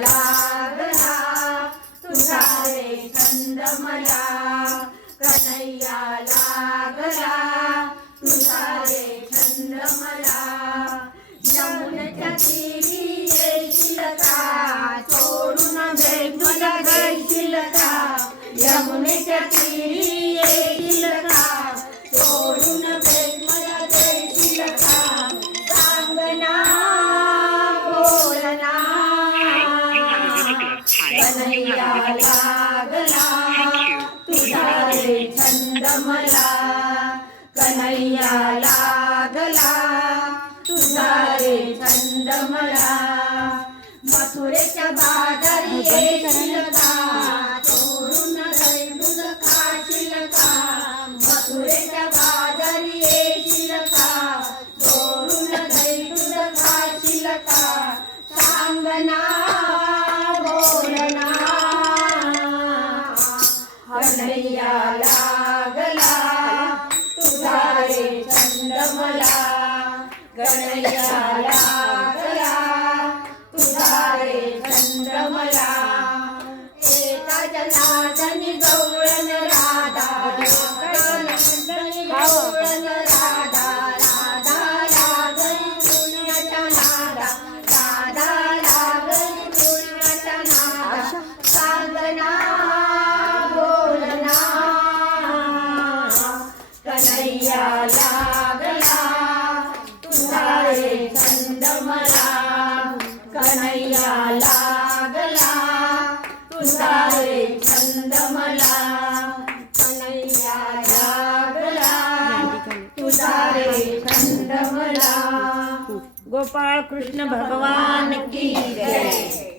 लागला तुझा रे छंद मला, कन्हैया लागला तुझा रे छंद मला. यमुनेच्या तीरी येशील का, सोडून भेट मला घेशील का. यमुनेच्या तीरी येशील का, सोडून भेट मला घेशील का. सांगना बोलना कन्हैया लागला तुझा रे छंद मला, कन्हैया लागला तुझा रे छंद मला. मथुरेच्या बाजारी येशील का, चोरून दही दूध खाशील का. मथुरेच्या बाजारी येशील का, चोरून दही दूध खाशील का. सांगना बोलना कन्हैया लागला तुझा रे छंद मला, कन्हैया लागला तुझा रे छंद मला. एका जनार्दनी गवळण राधा, जनार्दनी गवळण राधा. राधा लागली पुण्याच्या नादा, राधा लागली पुण्याच्या नादा. सांगना बोलना कन्हैया लागला तुझा रे छंद मला, कन्हैया लागला तुझा रे छंद मला. कन्हैया लागला तुझा रे छंद मला. गोपाळ कृष्ण भगवान की जय.